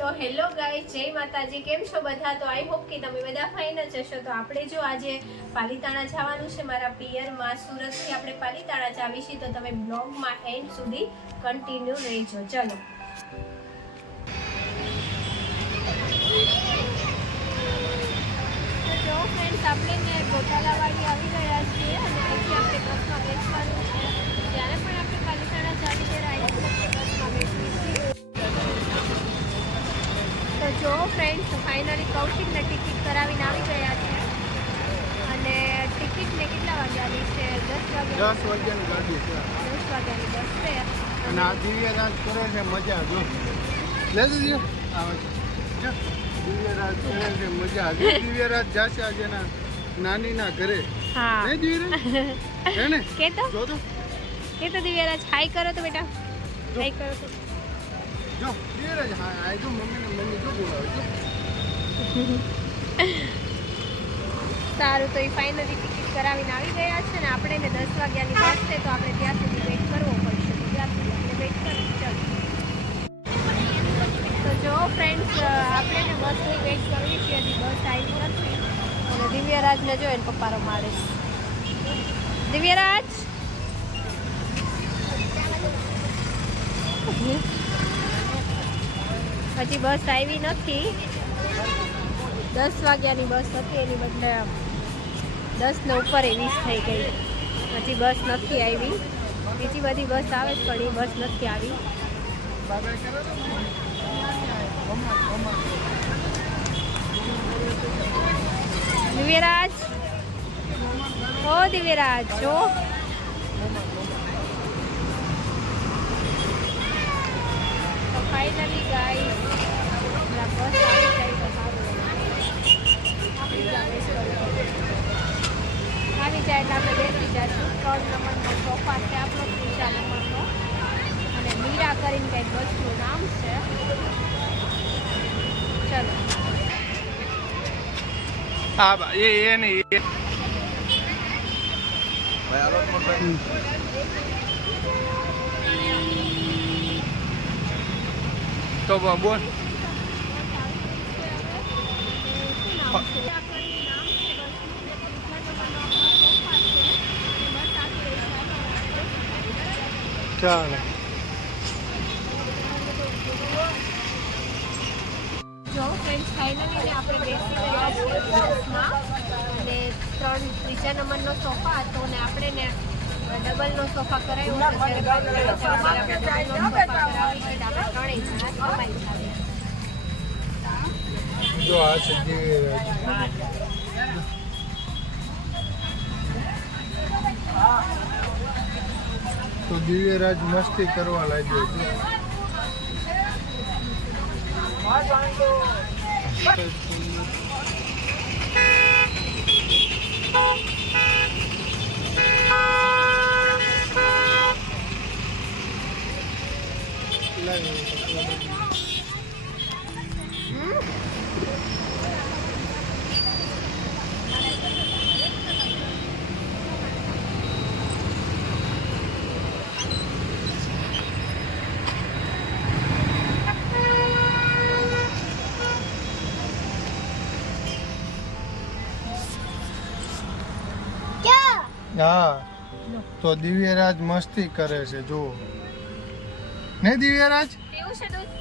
તો hello guys, જય માતાજી. કેમ છો બધા? તો આઈ હોપ કે તમે બધા ફાઇન જ હશો. તો આપણે જો આજે પાલીતાણા જવાનું છે મારા પિયરમાં. સુરતથી આપણે પાલીતાણા જાવી છીએ, તો તમે બ્લોગમાં એન્ડ સુધી કન્ટિન્યુ રહેજો. ચલો. તો ફ્રેન્ડ્સ, આપણે ગોટાલાવાડી આવી ગયા છીએ અને અહીંથી આપણે બસમાં બેસવાનું છે. જ્યારે પણ આપણે પાલીતાણા જાવી ત્યારે અહીંથી બસમાં બેસવી છે. તો જો ફ્રેન્ડ્સ, ફાઇનલી કૌશિકને ટિકિટ કરાવીને આવી ગયા છે અને ટિકિટને કેટલા વાગ્યાની છે? 10 વાગ્યાની ગાડી છે. 10 વાગ્યાની બસ છે અને આ દિવ્યરાજ કરે છે મજા. જો લે દીધી આવે છે દિવ્યરાજ કરે છે મજા. દિવ્યરાજ જાશે આજે નાનીના ઘરે. હા હે દિવ્યરાજ હે ને કે તો જો તો દિવ્યરાજ હાઈ કરો તો બેટા, હાઈ કરો તો. જો દિવ્યરાજ હા આ જો મમ્મી જો બોલાવે જો. સારું, તો એ ફાઇનલી ટિકિટ કરાવીને આવી ગયા છે ને આપણે 10 વાગ્યાની બસ છે, તો આપણે ત્યાં સુધી વેઇટ કરવો પડશે. તો ત્યાં સુધી આપણે વેઇટ કરીએ. ચાલો. તો જો ફ્રેન્ડ્સ, આપણે બસની વેઇટ કરવી છે. હજી બસ આવી નથી અને દિવ્યરાજને જો એને પપ્પારો મારે છે. દિવ્યરાજ હજી બસ આવી નથી. 10 વાગ્યાની બસ હતી, એની બદલે 10 ને ઉપર 20 થઈ ગઈ. હજી બસ નથી આવી. બીજી બધી બસ આવે છે પણ એ બસ નથી આવી. દિવ્યરાજ, ઓ દિવ્યરાજ જો. તો ફાઇનલી ગાઈસ બસ આવી જાય તો સારું. આવી જાય એટલે આપણે બેસી જઈશું. 3 નંબરનો સોફા છે આપણો, 3 નંબરનો, અને મીરા કરીને કંઈક બસનું નામ છે. ચલો. હા એ નહીં તો બોલ. ચાલો. જો ફ્રેન્ડ્સ, ફાઇનલી આપણે બેસી ગયા છીએ બસમાં અને 3 નંબરનો સોફા હતો ને આપણે ને ડબલનો સોફા કરાવ્યો છે. ડબલનો સોફા કરાવી છે. આપણે 3 જણા કમાઈ ખાવી. જો આ છે દિવ્યરાજ. તો દિવ્યરાજ મસ્તી કરવા લાગ્યો છે. હા, તો દિવ્યરાજ મસ્તી કરે છે જો. ને દિવ્યરાજ કેવું છે દૂધ?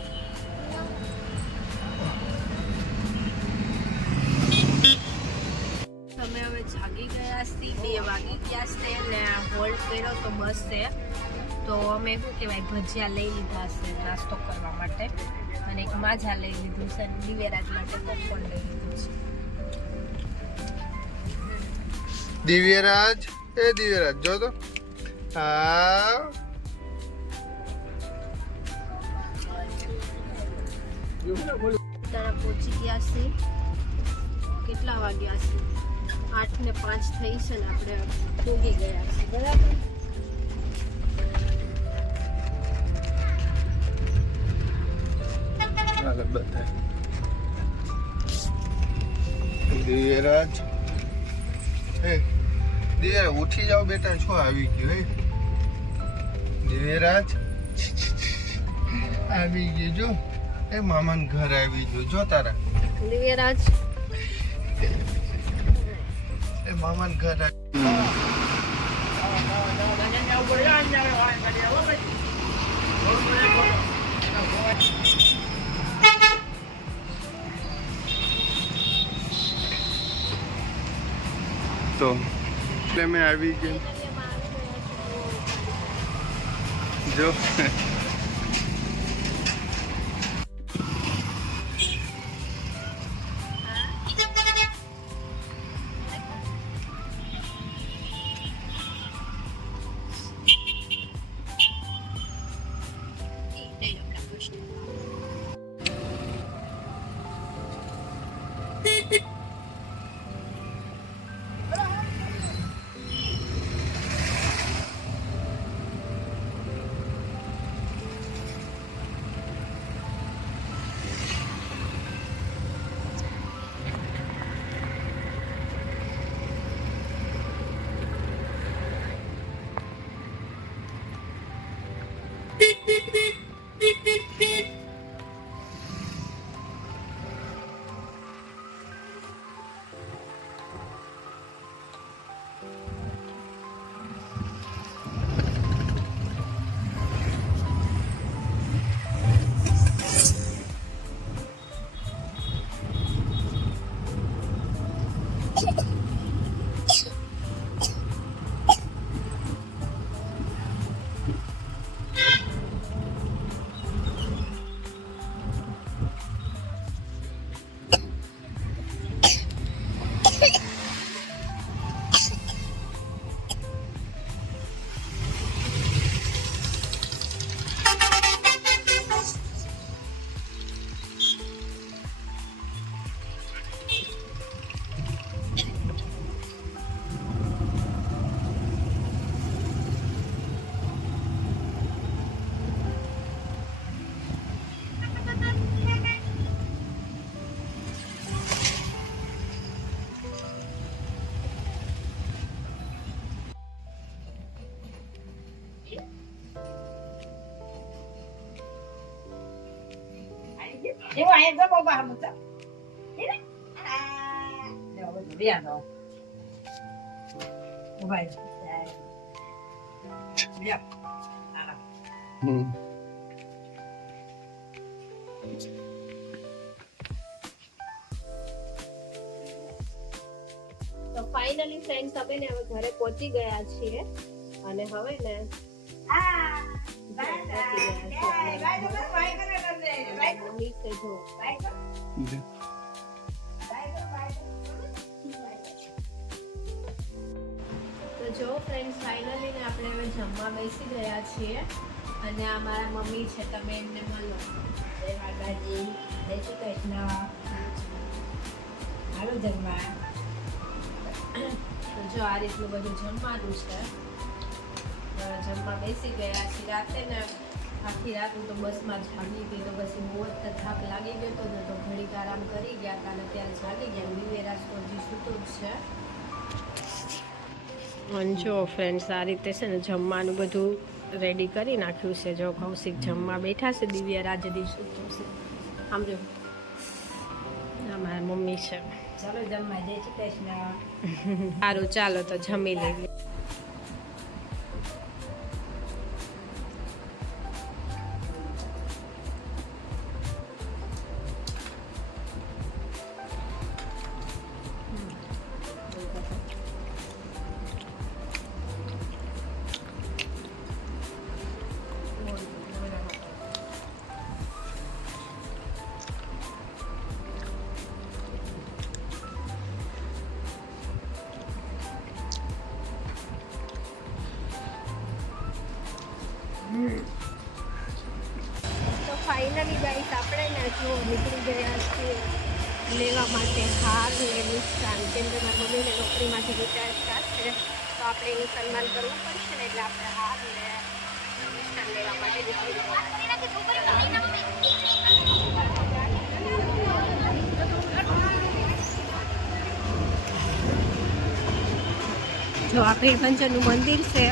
તમે હવે જાગી ગયા છીએ. 2 વાગી ગયા છે ને હોલ્ડ કર્યો તો બસ છે. તો અમે શું કહેવાય, ભજીયા લઈ લીધા છે નાસ્તો કરવા માટે અને એક માજા લઈ લીધું છે. દિવ્યરાજ માટે પોપકોર્ન લઈ લીધું છે. દિવ્યરાજ દિવ્યરાજ જો તો હા તારા પહોંચી ગયા છે. કેટલા વાગ્યા છે? 8:05 થઈ છે ને આપણે પહોંચી ગયા છે. બરાબર. દિવ્યરાજ દિવ્યરાજ ઉઠી જાઓ બેટા. છો આવી ગયો હે દિવ્યરાજ. આવી ગયો જો. એ મામાનું ઘર આવી ગયું જો તારા. દિવ્યરાજ એ મામાનું ઘર તો એટલે મેં આવી ગયું જો. Nếu mà em có bông bà một chút. Thế đấy. Rồi, bây giờ rồi. Như vậy. Đây. Bây giờ. તો ફાઇનલી ફ્રેન્ડ્સ અમે ને હવે ઘરે પહોંચી ગયા છીએ અને હવે ને મમ્મી છે જો તો જો ફ્રેન્ડ્સ ફાઇનલી ને આપણે હવે જમવા બેસી ગયા છીએ અને આ મારા મમ્મી છે તમે એમને મળો. જય માતાજી, જય શ્રી કૃષ્ણ. હાલો જમવા. તો જો આ રીતનું બધું જમવાનું છે. જમવા બેસી ગયા છીએ. રાતે ને આખી રાત હું તો બસમાં જાગી હતી તો પછી બહુ જ થાક લાગી ગયો હતો ને તો ઘડીક આરામ કરી ગયા હતા અને ત્યારે જાગી ગયા. દિવ્યરાજ તો હજી સૂતો જ છે. અને જો ફ્રેન્ડ્સ આ રીતે છે ને જમવાનું બધું રેડી કરી નાખ્યું છે. જો કૌશિક જમવા બેઠા છે, દિવ્યરાજ હજી સૂતો છે. આમ જો આ મારા મમ્મી છે. ચાલો જમવા. જય શ્રી કૃષ્ણ. સારું ચાલો તો જમી લઈએ. તો ફાઇનલી ગાઈસ આપણે ને જો નીકળી ગયા છીએ લેવા માટે હાર ને નિશાન. કેમ કે મારી મમ્મીને નોકરીમાંથી રિટાયર થશે તો આપણે એનું સન્માન કરવું પડશે ને એટલે આપણે હાર ને નિશાન લેવા માટે નીકળી ગયા. જો આ ભીડભંજનનું મંદિર છે.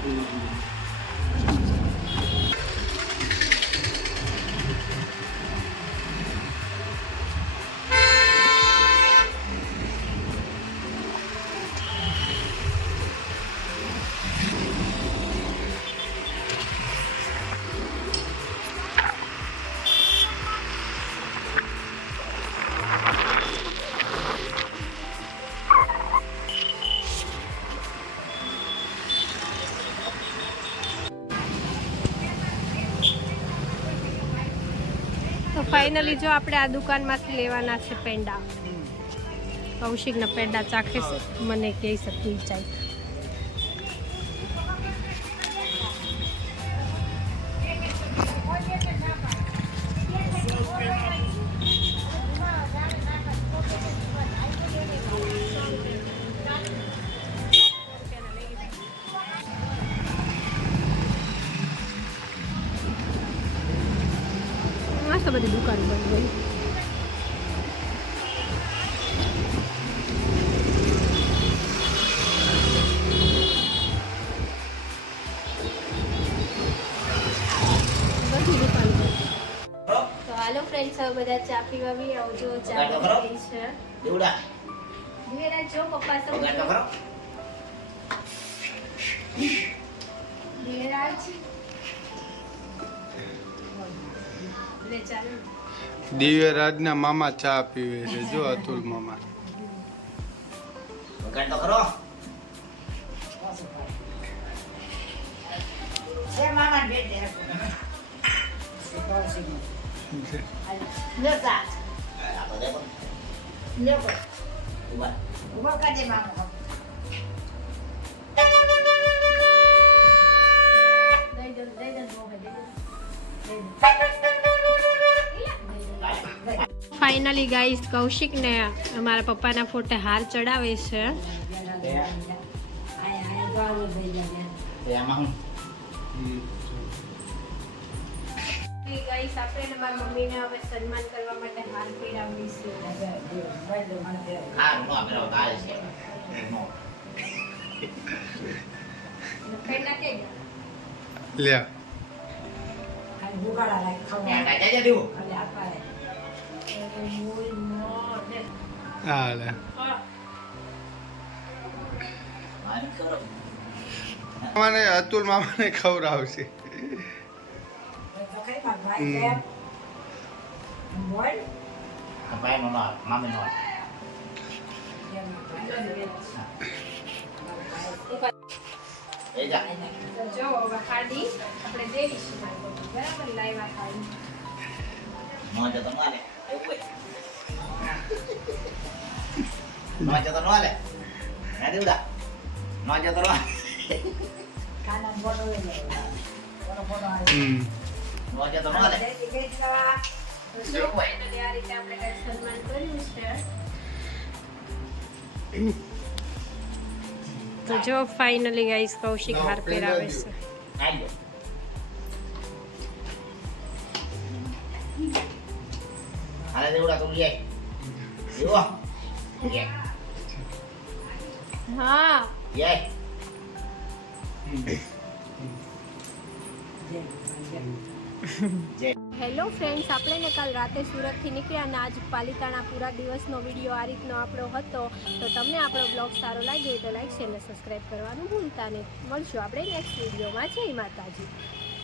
તો ફાઇનલી જો આપણે આ દુકાનમાંથી લેવાના છે પેંડા. કૌશિકના પેંડા ચાખે છે, મને કહી શકતી જાય. મસ્ત બધી દુકાન બંધ હોય. તો હાલો ફ્રેન્ડ્સ, હવે બધા ચા પીવા બી આવજો. ચા પી છે જો પપ્પા સૌ ધીરાજ લે ચાલો. દિવ્યરાજના મામા ચા પીવે છે. જો અતુલ મામા. મામા બેટ દે લો સા લો ઉભા કાજે મામા દઈ દે બહુ દે ફાઇનલી ગાઈસ, કૌશિક ને અમારા પપ્પાના ફોટે હાર ચડાવે છે. ગાઈસ, આપણે મારા મમ્મીને હવે સન્માન કરવા માટે હાર પહેરાવીશું. પેંડા કે લે ગુગાડા લાગ ખાવા હા લે મામાને અતુલ મામાને ખવડાવશે. જો હવે ખાડી આપણે દેવીશું બરાબર. લાવ્યા ખાડી કાના બોલો લે બોલો જો ફાઇનલી આ રીતે આપણે કઈ સન્માન કર્યું છે. તો જો ફાઇનલી ગાઈસ, કૌશિક હાર પહેરાવે છે. હા હેલો ફ્રેન્ડ્સ, આપણે ને કાલ રાતે સુરતથી નીકળ્યા અને આજ પાલિતાણા પૂરા દિવસનો વિડીયો આ રીતનો આપણો હતો. તો તમને આપણો બ્લોગ સારો લાગ્યો હોય તો લાઈક શેર અને સબસ્ક્રાઈબ કરવાનું ભૂલતા નહીં. મળશું આપણે નેક્સ્ટ વિડીયોમાં. જય માતાજી.